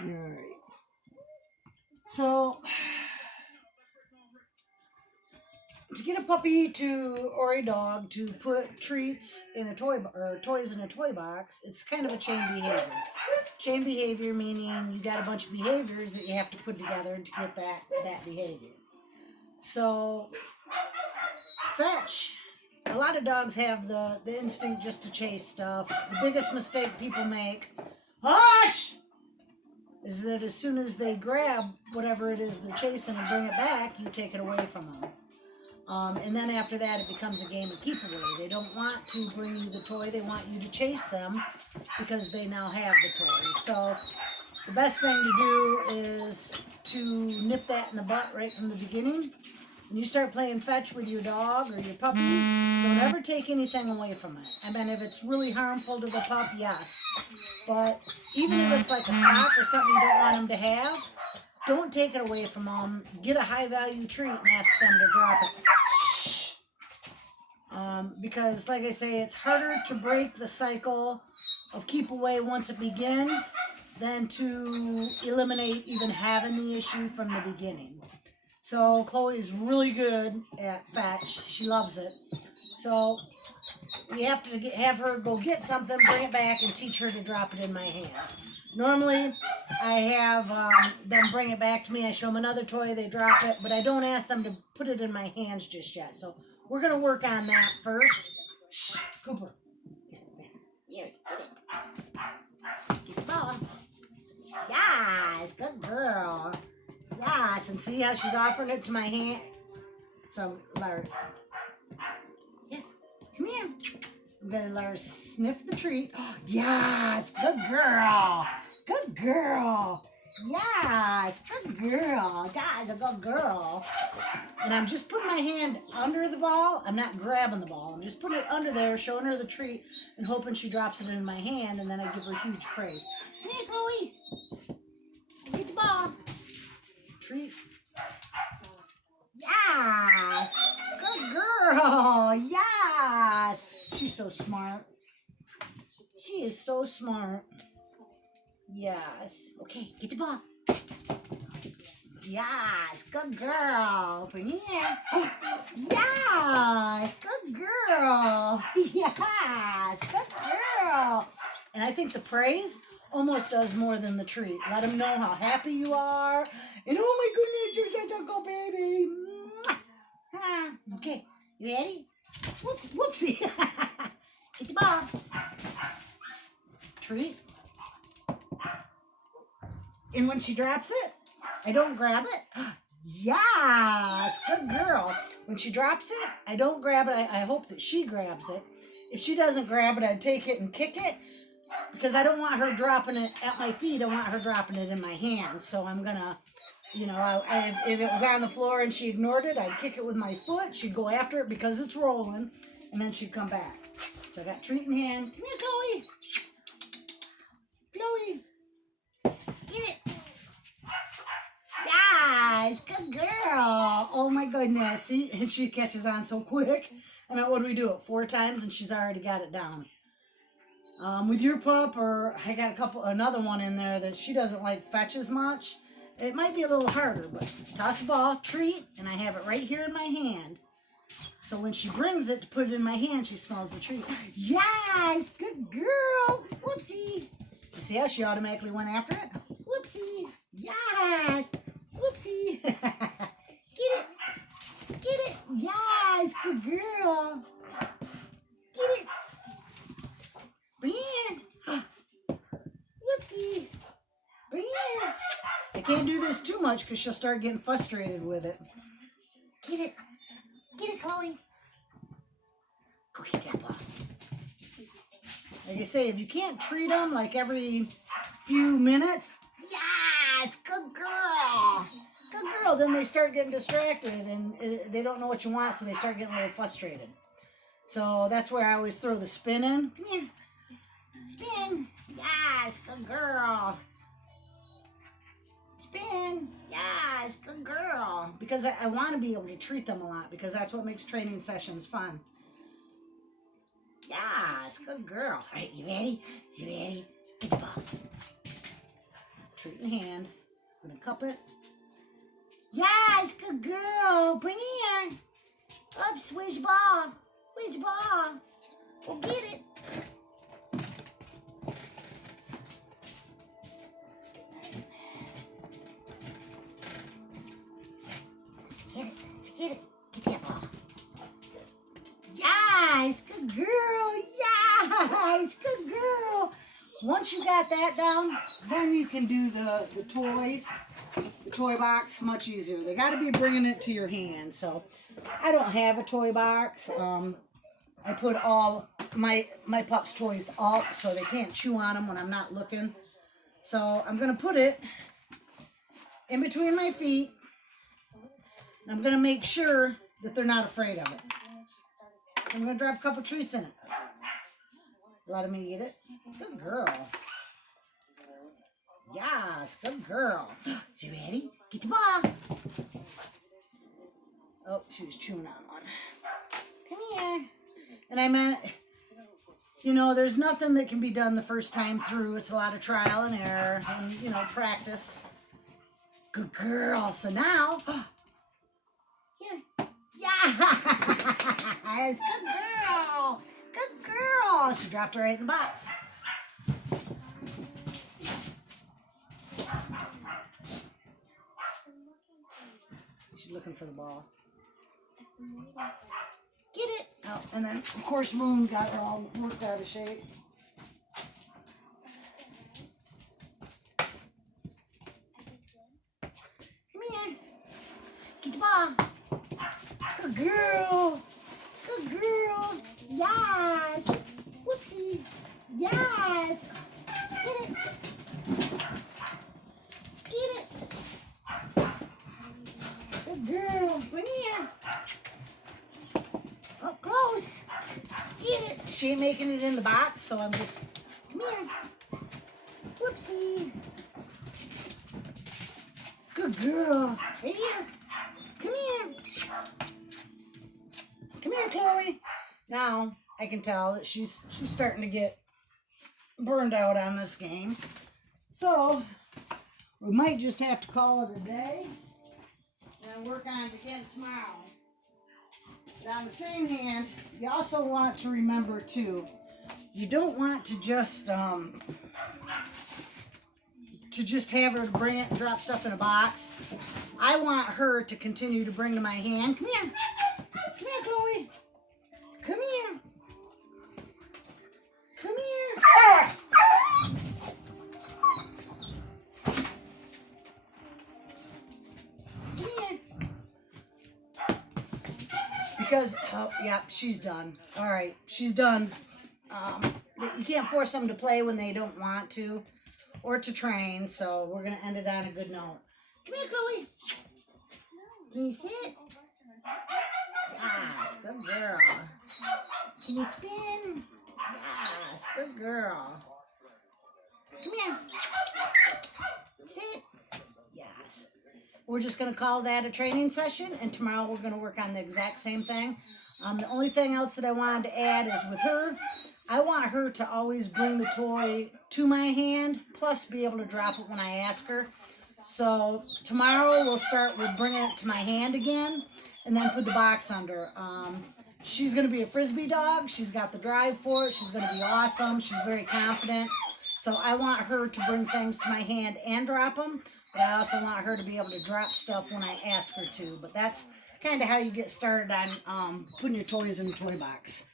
All right. So, to get a puppy or a dog to put treats in a toy or toys in a toy box, it's kind of a chain behavior. Chain behavior meaning you got a bunch of behaviors that you have to put together to get that behavior. So, fetch. A lot of dogs have the instinct just to chase stuff. The biggest mistake people make, hush, is that as soon as they grab whatever it is they're chasing and bring it back, you take it away from them. And then after that, it becomes a game of keep away. They don't want to bring you the toy. They want you to chase them because they now have the toy. So the best thing to do is to nip that in the butt right from the beginning. When you start playing fetch with your dog or your puppy, don't ever take anything away from it. I mean, if it's really harmful to the pup, yes. But even if it's like a sock or something you don't want them to have, don't take it away from them. Get a high-value treat and ask them to drop it. Shh. Because, like I say, it's harder to break the cycle of keep away once it begins than to eliminate even having the issue from the beginning. So Chloe is really good at fetch. She loves it. So we have to have her go get something, bring it back, and teach her to drop it in my hands. Normally, I have them bring it back to me. I show them another toy, they drop it, but I don't ask them to put it in my hands just yet. So we're going to work on that first. Shh, Cooper. Here, get it. Get the ball. Yes, good girl. Yes, and see how she's offering it to my hand? So, let her, yeah, come here. I'm going to let her sniff the treat. Yes, good girl. Good girl. Yes, good girl. That's a good girl. And I'm just putting my hand under the ball. I'm not grabbing the ball. I'm just putting it under there, showing her the treat, and hoping she drops it in my hand, and then I give her huge praise. Come here, Chloe. Get the ball. Treat. Yes. Good girl. Yes. She's so smart. She is so smart. Yes. Okay, get the ball. Yes. Good girl. Bring it here. Yes. Good girl. Yes. Good girl. And I think the praise almost does more than the treat. Let them know how happy you are. And oh my goodness, you're such a good baby. Okay, you ready? Whoops, whoopsie. Get the ball. Treat. And when she drops it, I don't grab it. Yes, good girl. When she drops it, I don't grab it. I hope that she grabs it. If she doesn't grab it, I'd take it and kick it. Because I don't want her dropping it at my feet. I want her dropping it in my hands. So I'm going to, if it was on the floor and she ignored it, I'd kick it with my foot. She'd go after it because it's rolling. And then she'd come back. So I got treat in hand. Come here, Chloe. Chloe. Get it. Yes, good girl. Oh my goodness. See, and she catches on so quick. I mean, what do we do? It 4 times and she's already got it down. With your pup, or I got another one in there that she doesn't like fetch as much. It might be a little harder, but toss the ball, treat, and I have it right here in my hand. So when she brings it to put it in my hand, she smells the treat. Yes, good girl. Whoopsie. You see how she automatically went after it? Whoopsie. Yes. Whoopsie. Get it. Get it. Yes, good girl. Get it. Bring it here. Whoopsie. Bring it here. I can't do this too much because she'll start getting frustrated with it. Get it. Get it, Chloe. Go get that ball. Like I say, if you can't treat them like every few minutes, yes, good girl. Good girl. Then they start getting distracted and they don't know what you want, so they start getting a little frustrated. So that's where I always throw the spin in. Come here. Spin. Yes, good girl. Spin. Yes, good girl. Because I want to be able to treat them a lot because that's what makes training sessions fun. Yes, good girl. All right, you ready? You ready? Get the ball. treat in hand. I'm gonna cup it. Yes, good girl. Bring it here. Oops, where's your ball? Where's your ball? Go get it. Let's get it. Let's get it. Get that ball. Yes, good girl. Yes, good girl. Once you got that down, then you can do the toys, the toy box, much easier. They got to be bringing it to your hand. So I don't have a toy box. I put all my pups' toys up so they can't chew on them when I'm not looking. So I'm going to put it in between my feet. And I'm going to make sure that they're not afraid of it. I'm going to drop a couple treats in it. Let them eat it. Good girl. Yes, good girl. Is you ready? Get the ball. Oh, she was chewing on one. Come here. And I meant, you know, there's nothing that can be done the first time through. It's a lot of trial and error and, you know, practice. Good girl. So now, here. Yes, good girl. Good girl. She dropped it right in the box. She's looking for the ball. Get it. Oh, and then, of course, Moon got her all worked out of shape. Come here. Get the ball. Good girl. Good girl. Yes. Whoopsie. Yes. Get it. Get it. Good girl. Bring it here. Oh, close. Get it. She ain't making it in the box, so I'm just, come here. Whoopsie. Good girl. Right here. Come here. Come here, Chloe. Now, I can tell that she's starting to get burned out on this game. So, we might just have to call it a day and work on it again tomorrow. But on the same hand, you also want to remember, too, you don't want to just have her to bring it and drop stuff in a box. I want her to continue to bring to my hand. Come here. Come here, Chloe. Come here. Come here. Come here. Because, oh, yeah, she's done. All right, she's done. You can't force them to play when they don't want to or to train, so we're going to end it on a good note. Come here, Chloe. Can you sit? Yes, good girl. Can you spin? Yes, good girl. Come here. Sit. Yes. We're just going to call that a training session, and tomorrow we're going to work on the exact same thing. The only thing else that I wanted to add is with her, I want her to always bring the toy to my hand, plus be able to drop it when I ask her. So tomorrow we'll start with bringing it to my hand again, and then put the box under. She's going to be a frisbee dog. She's got the drive for it. She's going to be awesome. She's very confident. So I want her to bring things to my hand and drop them, but I also want her to be able to drop stuff when I ask her to. But that's kind of how you get started on putting your toys in the toy box.